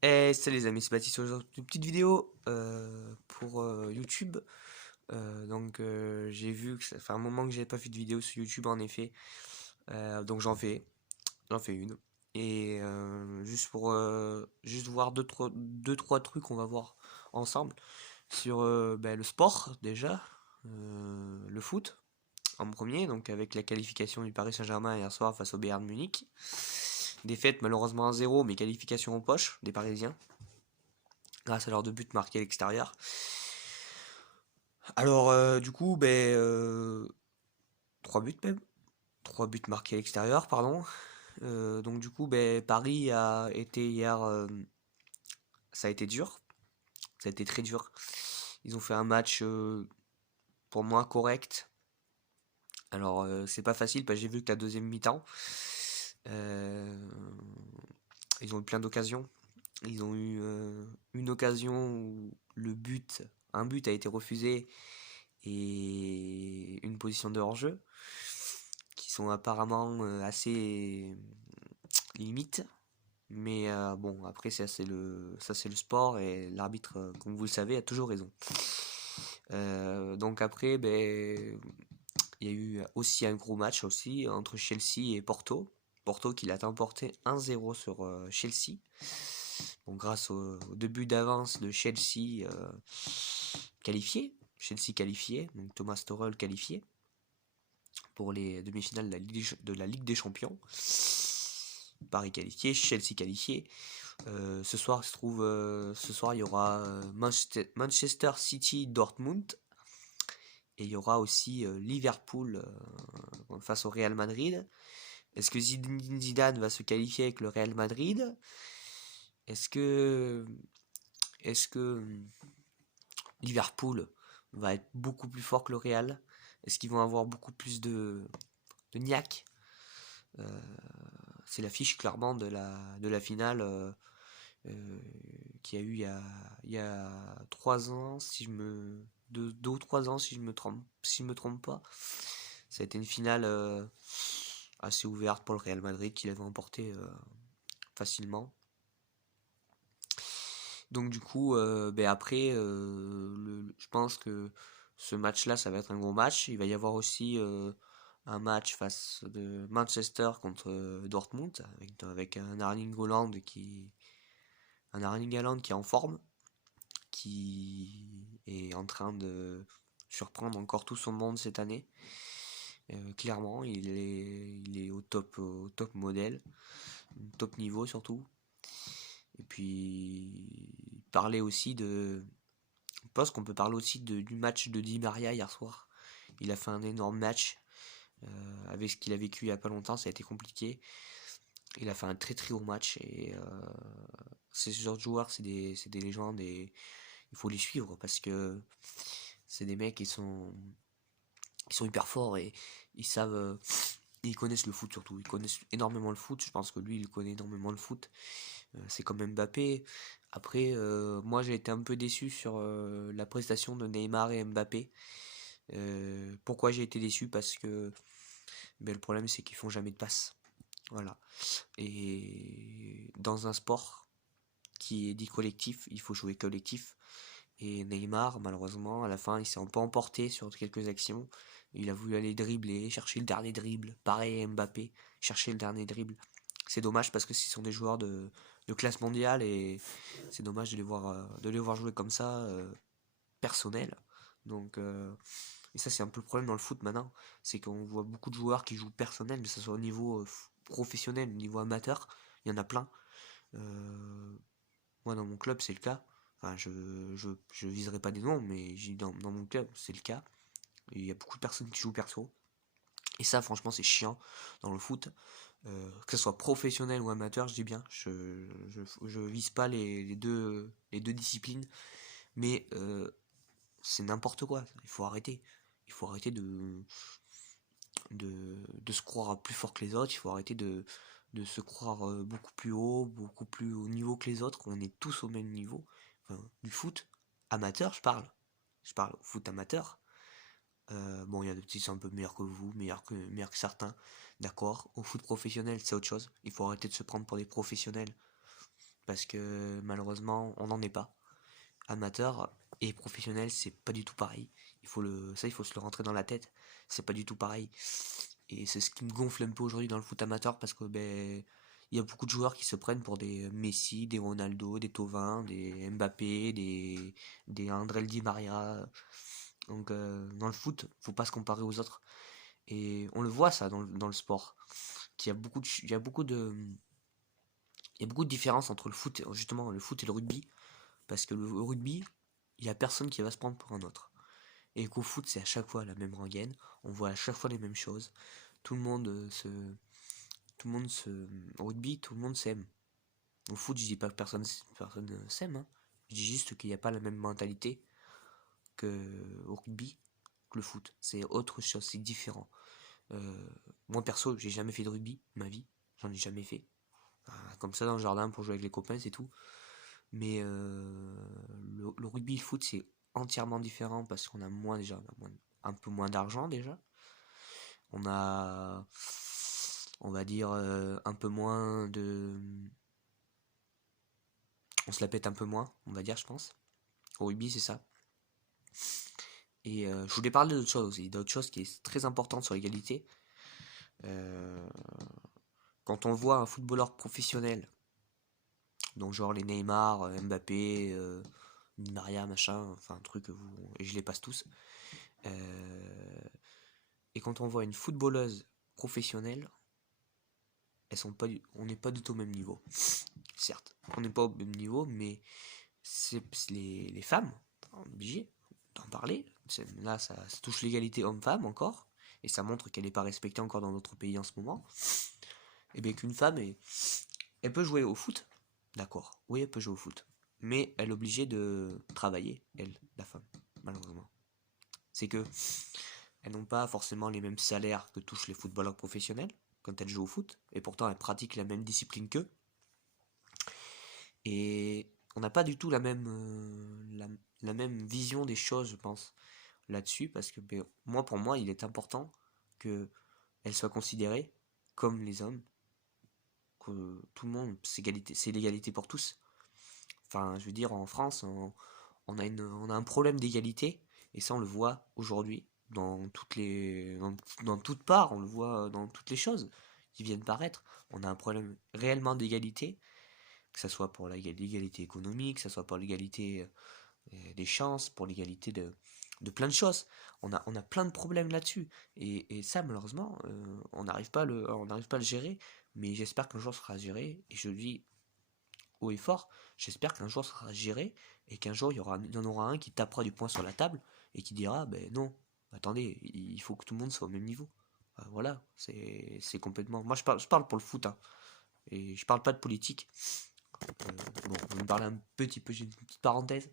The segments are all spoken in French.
Et salut les amis, c'est Baptiste. Aujourd'hui, une petite vidéo pour YouTube. J'ai vu que ça fait un moment que j'avais pas fait de vidéo sur YouTube en effet. Donc j'en fais une. Et juste pour juste voir deux, trois trucs qu'on va voir ensemble sur le sport déjà, le foot en premier, donc avec la qualification du Paris Saint-Germain hier soir face au Bayern Munich. Défaite malheureusement 1-0, mais qualification en poche des Parisiens grâce à leur deux buts marqués à l'extérieur. Alors, du coup, 3 buts même. 3 buts marqués à l'extérieur, pardon. Donc, du coup, Paris a été hier. Ça a été dur. Ça a été très dur. Ils ont fait un match, pour moi, correct. Alors, c'est pas facile parce que j'ai vu que la deuxième mi-temps, euh, ils ont eu plein d'occasions. Ils ont eu une occasion où un but a été refusé et une position de hors-jeu qui sont apparemment assez limites. Mais bon, après ça c'est le sport et l'arbitre, comme vous le savez, a toujours raison. Donc après, il y a eu aussi un gros match aussi entre Chelsea et Porto. Porto qui l'a emporté 1-0 sur Chelsea. Bon, grâce au deux buts d'avance de Chelsea qualifié. Chelsea qualifié, donc Thomas Tuchel qualifié pour les demi-finales de la Ligue des Champions. Paris qualifié, Chelsea qualifié. Ce soir il y aura Manchester City Dortmund et il y aura aussi Liverpool face au Real Madrid. Est-ce que Zinedine Zidane va se qualifier avec le Real Madrid? Est-ce que est-ce que Liverpool va être beaucoup plus fort que le Real? Est-ce qu'ils vont avoir beaucoup plus de niaque? Euh, c'est l'affiche clairement de la finale euh, qu'il y a eu il y a 3 ans, si je me deux ou 3 ans si je me trompe pas. Ça a été une finale assez ouverte pour le Real Madrid qui l'avait emporté facilement. Donc du coup, après, je pense que ce match-là, ça va être un gros match. Il va y avoir aussi un match face de Manchester contre Dortmund avec un Erling Haaland qui est en forme, qui est en train de surprendre encore tout son monde cette année. Clairement, il est au top modèle, top niveau surtout. Et puis, parler aussi de. Je pense qu'on peut parler aussi du match de Di Maria hier soir. Il a fait un énorme match. Avec ce qu'il a vécu il y a pas longtemps, ça a été compliqué. Il a fait un très très haut match. Et ces genre de joueurs, c'est des légendes. Et il faut les suivre parce que c'est des mecs qui sont hyper forts et ils savent. Ils connaissent le foot surtout. Ils connaissent énormément le foot. Je pense que lui, il connaît énormément le foot. C'est comme Mbappé. Après, moi j'ai été un peu déçu sur la prestation de Neymar et Mbappé. Pourquoi j'ai été déçu? Parce que le problème c'est qu'ils font jamais de passe. Voilà. Et dans un sport qui est dit collectif, il faut jouer collectif. Et Neymar, malheureusement, à la fin, il s'est un peu emporté sur quelques actions. Il a voulu aller dribbler, chercher le dernier dribble. Pareil Mbappé, chercher le dernier dribble. C'est dommage parce que ce sont des joueurs de classe mondiale et c'est dommage de les voir jouer comme ça, personnel. Donc, et ça, c'est un peu le problème dans le foot maintenant. C'est qu'on voit beaucoup de joueurs qui jouent personnel, mais ça soit au niveau professionnel, au niveau amateur, il y en a plein. Euh, Moi, dans mon club, c'est le cas. Enfin, je viserai pas des noms, mais dans mon club, c'est le cas. Il y a beaucoup de personnes qui jouent perso. Et ça, franchement, c'est chiant dans le foot. Que ce soit professionnel ou amateur, je dis bien. Je vise pas les deux disciplines. Mais c'est n'importe quoi. Il faut arrêter. Il faut arrêter de se croire plus fort que les autres. Il faut arrêter de se croire beaucoup plus haut, beaucoup plus haut niveau que les autres. On est tous au même niveau. Enfin, du foot amateur, je parle. Je parle au foot amateur. Bon, il y a des petits qui sont un peu meilleurs que vous, meilleurs que certains. D'accord. Au foot professionnel, c'est autre chose. Il faut arrêter de se prendre pour des professionnels. parce que malheureusement, on n'en est pas. Amateur et professionnel, c'est pas du tout pareil. Il faut se le rentrer dans la tête. C'est pas du tout pareil. Et c'est ce qui me gonfle un peu aujourd'hui dans le foot amateur parce que il y a beaucoup de joueurs qui se prennent pour des Messi, des Ronaldo, des Thauvin, des Mbappé, des André Di Maria. Donc dans le foot, faut pas se comparer aux autres. Et on le voit ça dans le sport. Qu'il y a beaucoup de, il y a beaucoup de, il y a beaucoup de différences entre le foot, justement, le foot et le rugby. Parce que le rugby, il y a personne qui va se prendre pour un autre. Et qu'au foot, c'est à chaque fois la même rengaine. On voit à chaque fois les mêmes choses. Tout le monde tout le monde se, au rugby, tout le monde s'aime. Au foot, je dis pas que personne s'aime, hein. Je dis juste qu'il n'y a pas la même mentalité que au rugby, que le foot. C'est autre chose, c'est différent. Euh, Moi perso, j'ai jamais fait de rugby, ma vie. J'en ai jamais fait. Comme ça dans le jardin pour jouer avec les copains, c'est tout. Mais le rugby et le foot, c'est entièrement différent parce qu'on a moins déjà, un peu moins d'argent déjà. On a, on va dire, un peu moins de... On se la pète un peu moins, on va dire, je pense. Au rugby, c'est ça. Et je voulais parler d'autre chose aussi, d'autre chose qui est très importante sur l'égalité. Euh, Quand on voit un footballeur professionnel, donc genre les Neymar, Mbappé, Di Maria, machin, enfin un truc, et je les passe tous. Euh, et quand on voit une footballeuse professionnelle, on n'est pas du tout au même niveau. Certes, on n'est pas au même niveau, mais c'est les femmes, on est obligé d'en parler. Là, ça touche l'égalité homme-femme encore, et ça montre qu'elle n'est pas respectée encore dans notre pays en ce moment. Et bien qu'une femme, elle peut jouer au foot, d'accord, oui, elle peut jouer au foot, mais elle est obligée de travailler, elle, la femme, malheureusement. C'est que elles n'ont pas forcément les mêmes salaires que touchent les footballeurs professionnels quand elles jouent au foot, et pourtant elles pratiquent la même discipline qu'eux. Et on n'a pas du tout la même vision des choses, je pense, là-dessus, parce que moi, pour moi, il est important qu'elles soient considérées comme les hommes, que tout le monde, c'est l'égalité pour tous. Enfin, je veux dire, en France, on a un problème d'égalité, et ça, on le voit aujourd'hui dans toutes parts, on le voit dans toutes les choses qui viennent paraître. On a un problème réellement d'égalité, que ce soit pour l'égalité économique, que ce soit pour l'égalité des chances, pour l'égalité de plein de choses. On a plein de problèmes là-dessus. Et ça, malheureusement, on n'arrive pas à le gérer, mais j'espère qu'un jour ce sera géré, et je le dis haut et fort, j'espère qu'un jour ce sera géré, et qu'un jour il y en aura un qui tapera du poing sur la table, et qui dira, ben non, attendez, il faut que tout le monde soit au même niveau. Voilà, c'est complètement... Moi je parle pour le foot, hein, et je parle pas de politique. Bon, je vais me parler un petit peu, j'ai une petite parenthèse,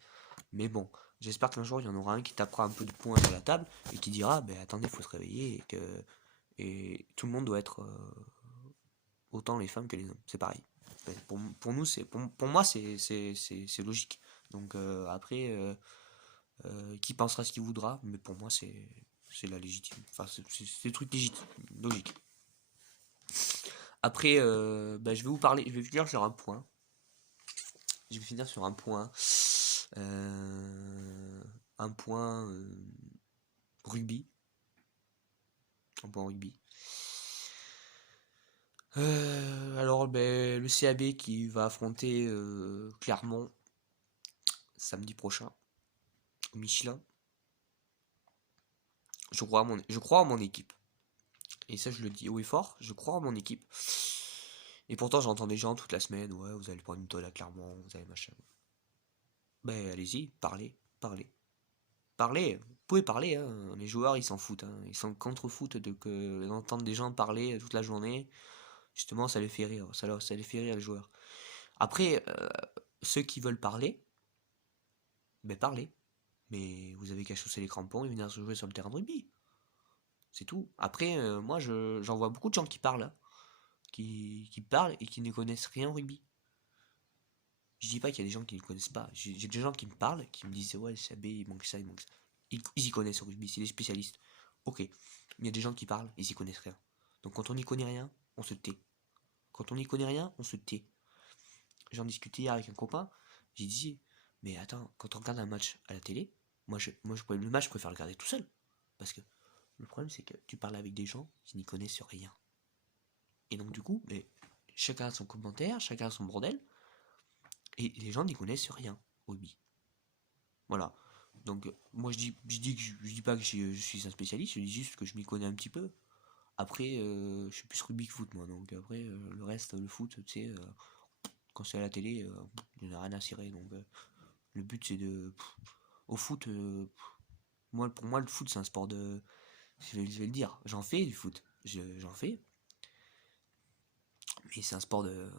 mais bon, j'espère qu'un jour il y en aura un qui tapera un peu de poing sur la table et qui dira, ben attendez, il faut se réveiller et tout le monde doit être autant les femmes que les hommes, c'est pareil. Ben, pour nous, pour moi, c'est logique. Donc après, qui pensera ce qu'il voudra, mais pour moi, c'est la légitime. Enfin, c'est le truc légitime, logique. Après, ben, je vais finir sur un point. Je vais finir sur euh, un point rugby. Un point rugby. Alors, ben, le CAB qui va affronter Clermont samedi prochain au Michelin. Je crois à mon équipe. Et ça, je le dis haut et fort, je crois à mon équipe. Et pourtant, j'entends des gens toute la semaine, ouais, vous allez prendre une toile à Clermont, vous allez machin. Ben, allez-y, parlez, parlez. Parlez, vous pouvez parler, hein. Les joueurs, ils s'en foutent, hein. Ils s'en contre-foutent d'entendre des gens parler toute la journée. Justement, ça les fait rire, ça les fait rire, les joueurs. Après, ceux qui veulent parler, ben parlez. Mais vous avez qu'à chausser les crampons et venir se jouer sur le terrain de rugby. C'est tout. Après, moi, j'en vois beaucoup de gens qui parlent, hein, qui parlent et qui ne connaissent rien au rugby. Je dis pas qu'il y a des gens qui ne connaissent pas. J'ai des gens qui me parlent, qui me disent ouais, le CAB, il manque ça, il manque ça. Ils y connaissent au rugby, c'est des spécialistes. Ok. Mais il y a des gens qui parlent, ils y connaissent rien. Donc quand on n'y connaît rien, on se tait. Quand on n'y connaît rien, on se tait. j'en discutais hier avec un copain, j'ai dit, mais attends, quand on regarde un match à la télé, le match, je préfère le regarder tout seul. Parce que le problème, c'est que tu parles avec des gens qui n'y connaissent rien. Et donc, du coup, mais chacun a son commentaire, chacun a son bordel, et les gens n'y connaissent rien au rugby. Voilà. Donc, moi, je dis pas que je suis un spécialiste, je dis juste que je m'y connais un petit peu. Après, je suis plus rugby que foot, moi. Donc, après, le reste, le foot, tu sais, quand c'est à la télé, il n'y en a rien à cirer. Donc, le but, c'est de. Au foot, pour moi, le foot, c'est un sport de. Je vais le dire, j'en fais du foot. J'en fais. Mais c'est un sport de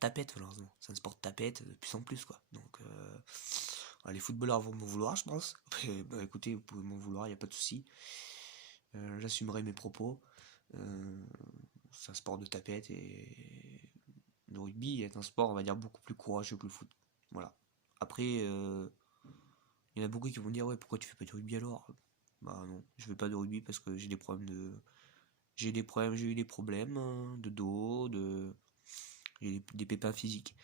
tapette, malheureusement. C'est un sport de tapette de plus en plus, quoi. Donc, les footballeurs vont m'en vouloir, je pense. Après, bah, écoutez, vous pouvez m'en vouloir, il n'y a pas de souci. J'assumerai mes propos. Euh, c'est un sport de tapette et le rugby est un sport, on va dire, beaucoup plus courageux que le foot. Voilà. Après, il y en a beaucoup qui vont dire, ouais, pourquoi tu fais pas du rugby alors? Bah non, je fais pas de rugby parce que j'ai des problèmes de. J'ai eu des problèmes de dos, j'ai des pépins physiques.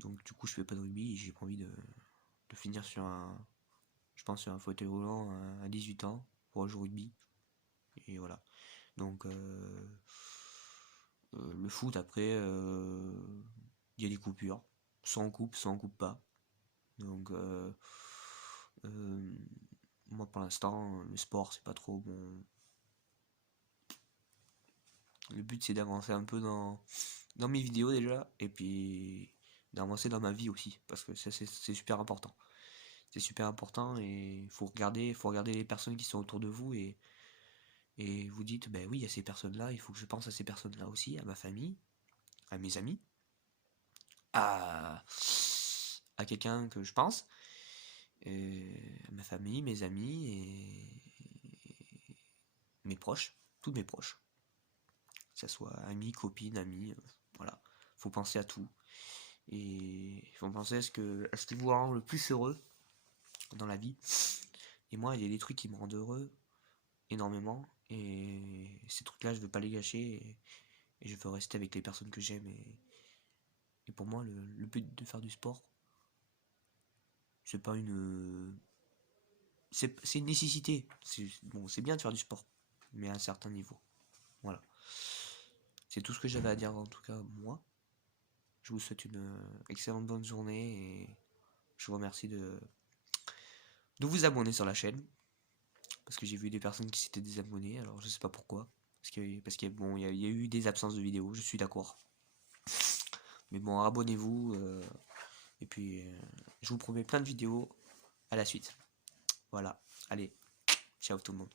Donc du coup, je fais pas de rugby et j'ai pas envie de finir sur je pense sur un fauteuil roulant à 18 ans pour jouer au rugby. Et voilà. Donc le foot après, il y a des coupures. Soit on coupe pas. Donc euh, moi pour l'instant, le sport c'est pas trop bon. Le but c'est d'avancer un peu dans mes vidéos déjà et puis d'avancer dans ma vie aussi parce que ça c'est super important. C'est super important et faut regarder les personnes qui sont autour de vous et vous dites ben oui, il y a ces personnes-là, il faut que je pense à ces personnes-là aussi, à ma famille, à mes amis, à quelqu'un que je pense, à ma famille, mes amis et mes proches, tous mes proches. Que ce soit amis, copines, amis, voilà. Faut penser à tout. Et il faut penser à ce qui vous rend le plus heureux dans la vie. Et moi, il y a des trucs qui me rendent heureux énormément. Et ces trucs-là, je veux pas les gâcher. Et je veux rester avec les personnes que j'aime. Et pour moi, le but de faire du sport, c'est pas une. C'est une nécessité. Bon, c'est bien de faire du sport, mais à un certain niveau. Voilà. C'est tout ce que j'avais à dire en tout cas, moi. Je vous souhaite une excellente bonne journée et je vous remercie de vous abonner sur la chaîne. Parce que j'ai vu des personnes qui s'étaient désabonnées, alors je sais pas pourquoi. Parce qu'il bon, y a eu des absences de vidéos, je suis d'accord. Mais bon, abonnez-vous. Et puis, je vous promets plein de vidéos à la suite. Voilà. Allez, ciao tout le monde.